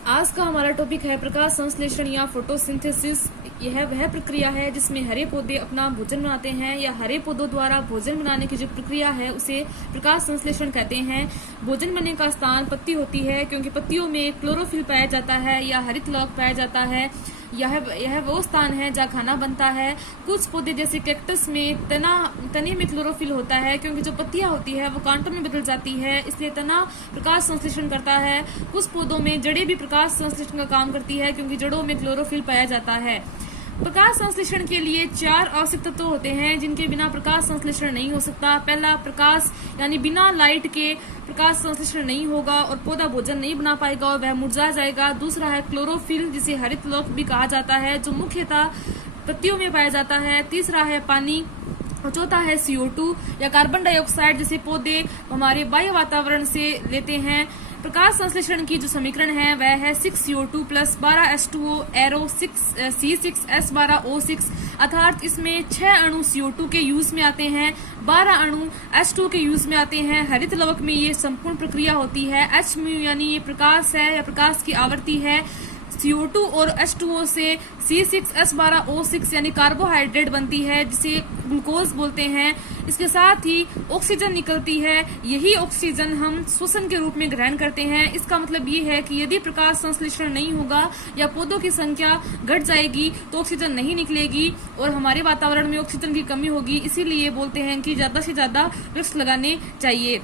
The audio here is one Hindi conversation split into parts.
आज का हमारा टॉपिक है प्रकाश संश्लेषण या फोटोसिंथेसिस। यह वह प्रक्रिया है जिसमें हरे पौधे अपना भोजन बनाते हैं या हरे पौधों द्वारा भोजन बनाने की जो प्रक्रिया है उसे प्रकाश संश्लेषण कहते हैं। भोजन बनने का स्थान पत्ती होती है क्योंकि पत्तियों में क्लोरोफिल पाया जाता है या हरित लौक पाया जाता है। यह वो स्थान है जहाँ खाना बनता है। कुछ पौधे जैसे कैक्टस में तने में क्लोरोफिल होता है क्योंकि जो पत्तियां होती है वो कांटों में बदल जाती है, इसलिए तना प्रकाश संश्लेषण करता है। कुछ पौधों में जड़ें भी प्रकाश संश्लेषण का काम करती है क्योंकि जड़ों में क्लोरोफिल पाया जाता है। प्रकाश संश्लेषण के लिए 4 आवश्यक तत्व होते हैं जिनके बिना प्रकाश संश्लेषण नहीं हो सकता। पहला, प्रकाश यानी बिना लाइट के प्रकाश संश्लेषण नहीं होगा और पौधा भोजन नहीं बना पाएगा और वह मुरझा जाएगा। दूसरा है क्लोरोफिल, जिसे हरित लौक भी कहा जाता है, जो मुख्यतः पत्तियों में पाया जाता है। तीसरा है पानी और चौथा है CO2 या कार्बन डाइऑक्साइड, जिसे पौधे हमारे बाह्य वातावरण से लेते हैं। प्रकाश संश्लेषण की जो समीकरण है वह है 6CO2 plus 12H2O arrow 6C6S12O6, अर्थात इसमें 6 अणु CO2 के यूज में आते हैं, 12 अणु H2O के यूज में आते हैं। हरित लवक में ये संपूर्ण प्रक्रिया होती है। Hν यानी ये प्रकाश है या प्रकाश की आवृत्ति है। CO2 और H2O से C6S12O6 यानी कार्बोहाइड्रेट बनती है जिसे ग्लूकोज बोलते हैं। इसके साथ ही ऑक्सीजन निकलती है, यही ऑक्सीजन हम श्वसन के रूप में ग्रहण करते हैं। इसका मतलब ये है कि यदि प्रकाश संश्लेषण नहीं होगा या पौधों की संख्या घट जाएगी तो ऑक्सीजन नहीं निकलेगी और हमारे वातावरण में ऑक्सीजन की कमी होगी। इसीलिए बोलते हैं कि ज्यादा से ज्यादा वृक्ष लगाने चाहिए।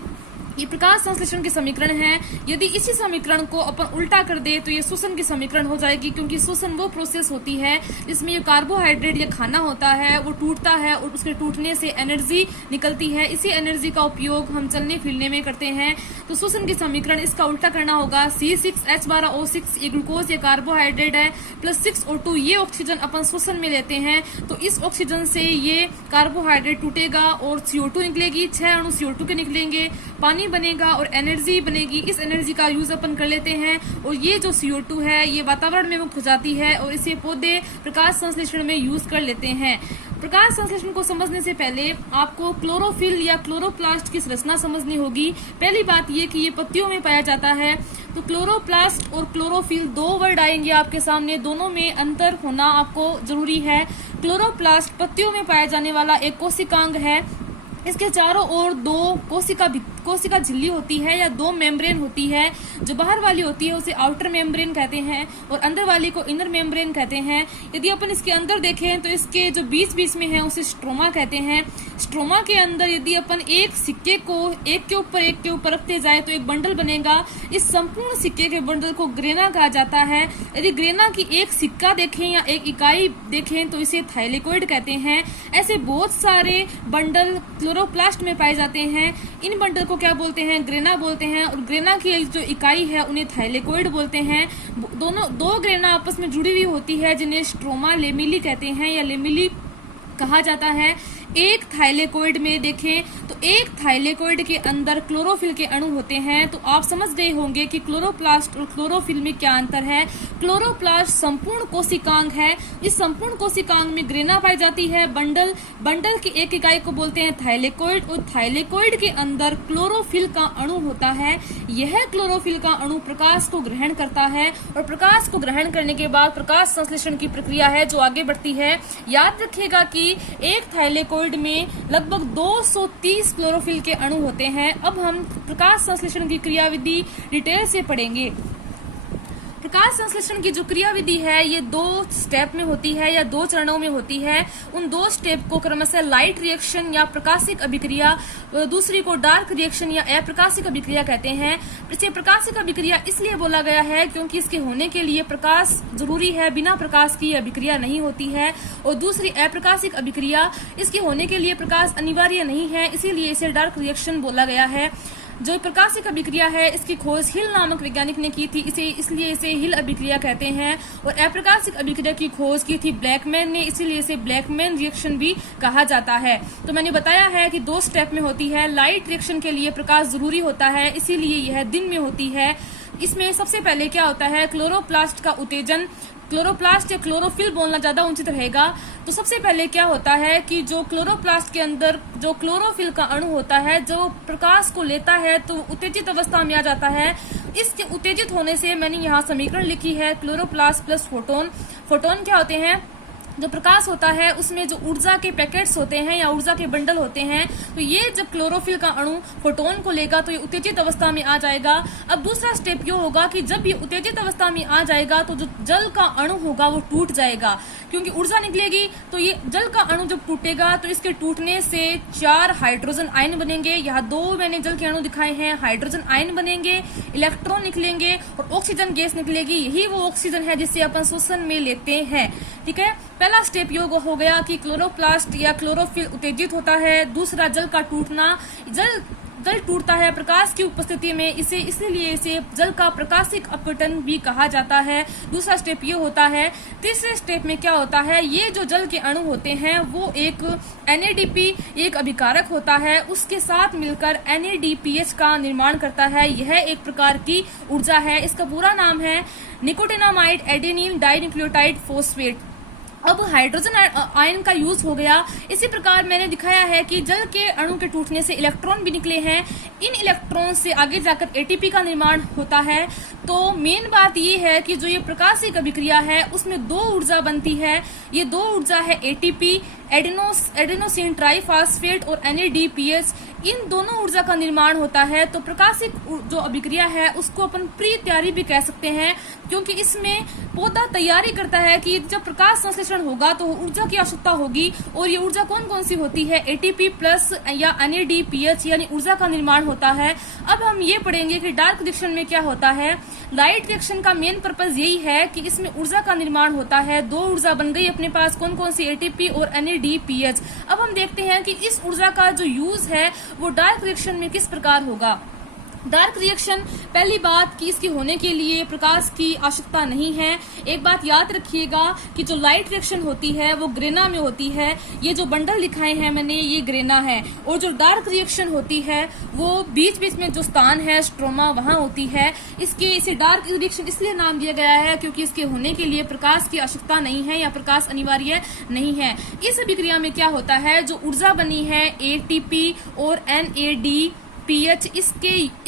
ये प्रकाश संश्लेषण के समीकरण है। यदि इसी समीकरण को अपन उल्टा कर दे तो ये श्वसन की समीकरण हो जाएगी, क्योंकि श्वसन वो प्रोसेस होती है जिसमें ये कार्बोहाइड्रेट या खाना होता है वो टूटता है और उसके टूटने से एनर्जी निकलती है। इसी एनर्जी का उपयोग हम चलने फिरने में करते हैं। तो श्वसन की समीकरण इसका उल्टा करना होगा। C6H12O6 ये ग्लूकोज या कार्बोहाइड्रेट है, प्लस 6O2 ये ऑक्सीजन अपन श्वसन में लेते हैं। तो इस ऑक्सीजन से ये कार्बोहाइड्रेट टूटेगा और CO2 निकलेगी, 6 अणु CO2 के निकलेंगे, पानी बनेगा और एनर्जी बनेगी। इस एनर्जी का यूज अपन कर लेते हैं और ये जो CO2 है ये वातावरण में मुक्त हो जाती है और इसे पौधे प्रकाश संश्लेषण में यूज कर लेते हैं। प्रकाश संश्लेषण को समझने से पहले आपको क्लोरोफिल या क्लोरोप्लास्ट की संरचना समझनी होगी। पहली बात ये कि ये पत्तियों में पाया जाता है। तो क्लोरोप्लास्ट और क्लोरोफिल 2 वर्ड आएंगे आपके सामने, दोनों में अंतर होना आपको जरूरी है। क्लोरोप्लास्ट पत्तियों में पाया जाने वाला एक कोशिकांग है। इसके चारों ओर 2 कोशिका झिल्ली होती है या 2 मेम्ब्रेन होती है। जो बाहर वाली होती है उसे आउटर मेम्ब्रेन कहते हैं और अंदर वाली को इनर मेम्ब्रेन कहते हैं। यदि अपन इसके अंदर देखें तो इसके जो बीच में है उसे स्ट्रोमा कहते हैं। स्ट्रोमा के अंदर यदि अपन एक सिक्के को एक के ऊपर रखते जाए तो एक बंडल बनेगा। इस संपूर्ण सिक्के के बंडल को ग्रेना कहा जाता है। यदि ग्रेना की एक सिक्का देखें या एक इकाई देखें तो इसे थाइलेकोइड कहते हैं। ऐसे बहुत सारे बंडल क्लोरोप्लास्ट में पाए जाते हैं। इन बंडल को क्या बोलते हैं? ग्रेना बोलते हैं और ग्रेना की जो इकाई है उन्हें थाइलेकोइड बोलते हैं। दो ग्रेना आपस में जुड़ी हुई होती है जिन्हें स्ट्रोमा लेमिली कहते हैं या लेमिली कहा जाता है। एक थाइलेकोइड में देखें तो एक थाइलेकोइड के अंदर क्लोरोफिल के अणु होते हैं। तो आप समझ गए होंगे कि क्लोरोप्लास्ट और क्लोरोफिल में क्या अंतर है। क्लोरोप्लास्ट संपूर्ण कोशिकांग है। इस संपूर्ण कोशिकांग में ग्रेना पाई जाती है। बंडल की एक इकाई को बोलते हैं थाइलेकोइड और थाइलेकोइड के अंदर क्लोरोफिल का अणु होता है। यह क्लोरोफिल का अणु प्रकाश को ग्रहण करता है और प्रकाश को ग्रहण करने के बाद प्रकाश संश्लेषण की प्रक्रिया है जो आगे बढ़ती है। याद रखिएगा कि एक थाइलेकोइड में लगभग 230 क्लोरोफिल के अणु होते हैं। अब हम प्रकाश संश्लेषण की क्रियाविधि डिटेल से पढ़ेंगे। प्रकाश संश्लेषण की जो क्रियाविधि है ये 2 स्टेप में होती है या 2 चरणों में होती है। उन 2 स्टेप को क्रमशः लाइट रिएक्शन या प्रकाशिक अभिक्रिया, दूसरी को डार्क रिएक्शन या अप्रकाशिक अभिक्रिया कहते हैं। इसे प्रकाशिक अभिक्रिया इसलिए बोला गया है क्योंकि इसके होने के लिए प्रकाश जरूरी है, बिना प्रकाश की अभिक्रिया नहीं होती है। और दूसरी अप्रकाशिक अभिक्रिया, इसके होने के लिए प्रकाश अनिवार्य नहीं है, इसीलिए इसे डार्क रिएक्शन बोला गया है। जो प्रकाशिक अभिक्रिया है इसकी खोज हिल नामक वैज्ञानिक ने की थी, इसलिए इसे हिल अभिक्रिया कहते हैं। और अप्रकाशिक अभिक्रिया की खोज की थी ब्लैकमैन ने, इसीलिए इसे ब्लैकमैन रिएक्शन भी कहा जाता है। तो मैंने बताया है कि 2 स्टेप में होती है। लाइट रिएक्शन के लिए प्रकाश जरूरी होता है, इसीलिए यह दिन में होती है। इसमें सबसे पहले क्या होता है, क्लोरोप्लास्ट का उत्तेजन क्लोरोप्लास्ट या क्लोरोफिल बोलना ज्यादा उचित रहेगा। तो सबसे पहले क्या होता है कि जो क्लोरोप्लास्ट के अंदर जो क्लोरोफिल का अणु होता है, जो प्रकाश को लेता है तो उत्तेजित अवस्था में आ जाता है। इसके उत्तेजित होने से मैंने यहाँ समीकरण लिखी है, क्लोरोप्लास्ट प्लस फोटोन। फोटोन क्या होते हैं? जो प्रकाश होता है उसमें जो ऊर्जा के पैकेट्स होते हैं या ऊर्जा के बंडल होते हैं, तो ये जब क्लोरोफिल का अणु फोटोन को लेगा तो ये उत्तेजित अवस्था में आ जाएगा। अब दूसरा स्टेप ये होगा कि जब ये उत्तेजित अवस्था में आ जाएगा तो जो जल का अणु होगा वो टूट जाएगा, क्योंकि ऊर्जा निकलेगी। तो ये जल का अणु जब टूटेगा तो इसके टूटने से 4 हाइड्रोजन आयन बनेंगे। यहाँ 2 मैंने जल के अणु दिखाए हैं, हाइड्रोजन आयन बनेंगे, इलेक्ट्रॉन निकलेंगे और ऑक्सीजन गैस निकलेगी। यही वो ऑक्सीजन है जिसे अपन श्वसन में लेते हैं। ठीक है, पहला स्टेप योग हो गया कि क्लोरोप्लास्ट या क्लोरोफिल उत्तेजित होता है। दूसरा जल का टूटना, जल टूटता है प्रकाश की उपस्थिति में, इसलिए इसे जल का प्रकाशिक अपघटन भी कहा जाता है। दूसरा स्टेप ये होता है। तीसरे स्टेप में क्या होता है, ये जो जल के अणु होते हैं वो एक NADP एक अभिकारक होता है, उसके साथ मिलकर NADPH का निर्माण करता है। यह एक प्रकार की ऊर्जा है। इसका पूरा नाम है निकोटिनामाइड एडेनिल डाइन्यूक्लियोटाइड फॉस्फेट। अब हाइड्रोजन आयन का यूज हो गया। इसी प्रकार मैंने दिखाया है कि जल के अणु के टूटने से इलेक्ट्रॉन भी निकले हैं। इन इलेक्ट्रॉन से आगे जाकर ATP का निर्माण होता है। तो मेन बात ये है कि जो ये प्रकाशिक अभिक्रिया है उसमें 2 ऊर्जा बनती है। ये 2 ऊर्जा है ATP एडेनोसिन ट्राइफॉस्फेट और NADPH। इन दोनों ऊर्जा का निर्माण होता है। तो प्रकाशिक जो अभिक्रिया है उसको अपन प्री तैयारी भी कह सकते हैं, क्योंकि इसमें पौधा तैयारी करता है कि जब प्रकाश संश्लेषण होगा तो ऊर्जा की आवश्यकता होगी। और ये ऊर्जा कौन कौन सी होती है? ATP प्लस या NADPH, यानी ऊर्जा का निर्माण होता है। अब हम ये पढ़ेंगे कि डार्क रिएक्शन में क्या होता है। लाइट रिएक्शन का मेन पर्पज यही है कि इसमें ऊर्जा का निर्माण होता है। 2 ऊर्जा बन गई अपने पास, कौन कौन सी? ATP और NADPH। अब हम देखते हैं कि इस ऊर्जा का जो यूज है वो डार्क रिएक्शन में किस प्रकार होगा। डार्क रिएक्शन, पहली बात कि इसके होने के लिए प्रकाश की आवश्यकता नहीं है। एक बात याद रखिएगा कि जो लाइट रिएक्शन होती है वो ग्रेना में होती है। ये जो बंडल दिखाए हैं मैंने, ये ग्रेना है। और जो डार्क रिएक्शन होती है वो बीच बीच में जो स्थान है स्ट्रोमा, वहां होती है। इसे डार्क रिएक्शन इसलिए नाम दिया गया है क्योंकि इसके होने के लिए प्रकाश की आवश्यकता नहीं है या प्रकाश अनिवार्य नहीं है। इस अभिक्रिया में क्या होता है, जो ऊर्जा बनी है ATP और NADPH,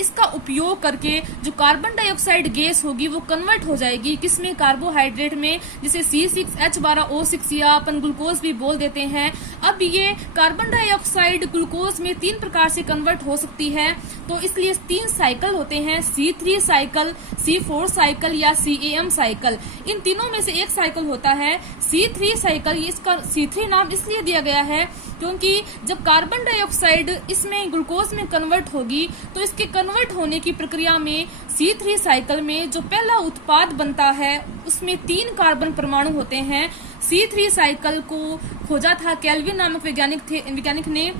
इसका उपयोग करके जो कार्बन डाइऑक्साइड गैस होगी वो कन्वर्ट हो जाएगी किसमें? कार्बोहाइड्रेट में, जिसे C6H12O6 या अपन ग्लूकोज भी बोल देते हैं। अब ये कार्बन डाइऑक्साइड ग्लूकोज में 3 प्रकार से कन्वर्ट हो सकती है। तो इसलिए 3 साइकिल होते हैं, C3 साइकिल, C4 साइकिल या CAM साइकिल। इन तीनों में से एक साइकिल होता है C3 साइकिल। इसका C3 नाम इसलिए दिया गया है क्योंकि जब कार्बन डाइऑक्साइड इसमें ग्लूकोज में कन्वर्ट होगी तो इसके कन्वर्ट होने की प्रक्रिया में C3 साइकिल में जो पहला उत्पाद बनता है उसमें 3 कार्बन परमाणु होते हैं। C3 साइकिल को खोजा था केल्विन नामक वैज्ञानिक ने।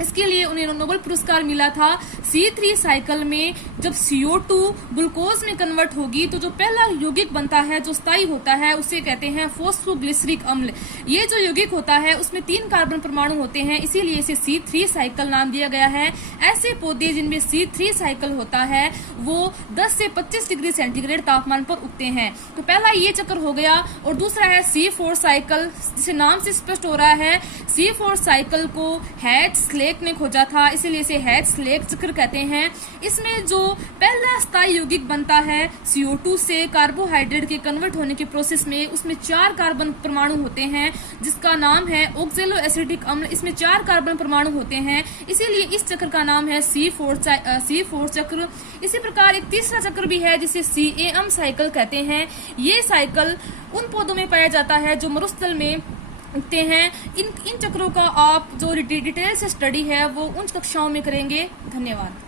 इसके लिए उन्हें नोबेल पुरस्कार मिला था। C3 साइकिल में जब CO2 ग्लूकोज में कन्वर्ट होगी तो जो पहला यौगिक बनता है, जो स्थायी होता है, उसे कहते हैं फॉस्फोग्लिसरिक अम्ल। ये जो यौगिक होता है उसमें 3 कार्बन परमाणु होते हैं, इसीलिए इसे C3 साइकिल नाम दिया गया है। ऐसे पौधे जिनमें C3 साइकिल होता है वो 10 से 25 डिग्री सेंटीग्रेड तापमान पर उगते हैं। तो पहला ये चक्र हो गया। और दूसरा है C4 साइकिल, जिसे नाम से स्पष्ट हो रहा है। C4 साइकिल को हैट ने खोजा था, इसीलिए इसे हैट-स्लेक चक्र कहते हैं। इसमें जो पहला स्थायी यौगिक बनता है CO2 से कार्बोहाइड्रेट के कन्वर्ट होने के प्रोसेस में, उसमें 4 कार्बन परमाणु होते हैं जिसका नाम है ऑक्जेलो एसिटिक अम्ल। इसमें 4 कार्बन परमाणु होते हैं, इसीलिए इस चक्र का नाम है C4 चक्र। इसी प्रकार एक तीसरा चक्र भी है जिसे CAM साइकिल कहते हैं। ये साइकिल उन पौधों में पाया जाता है जो मरुस्थल में उगते हैं। इन चक्रों का आप जो डिटेल से स्टडी है वो उन कक्षाओं में करेंगे। धन्यवाद।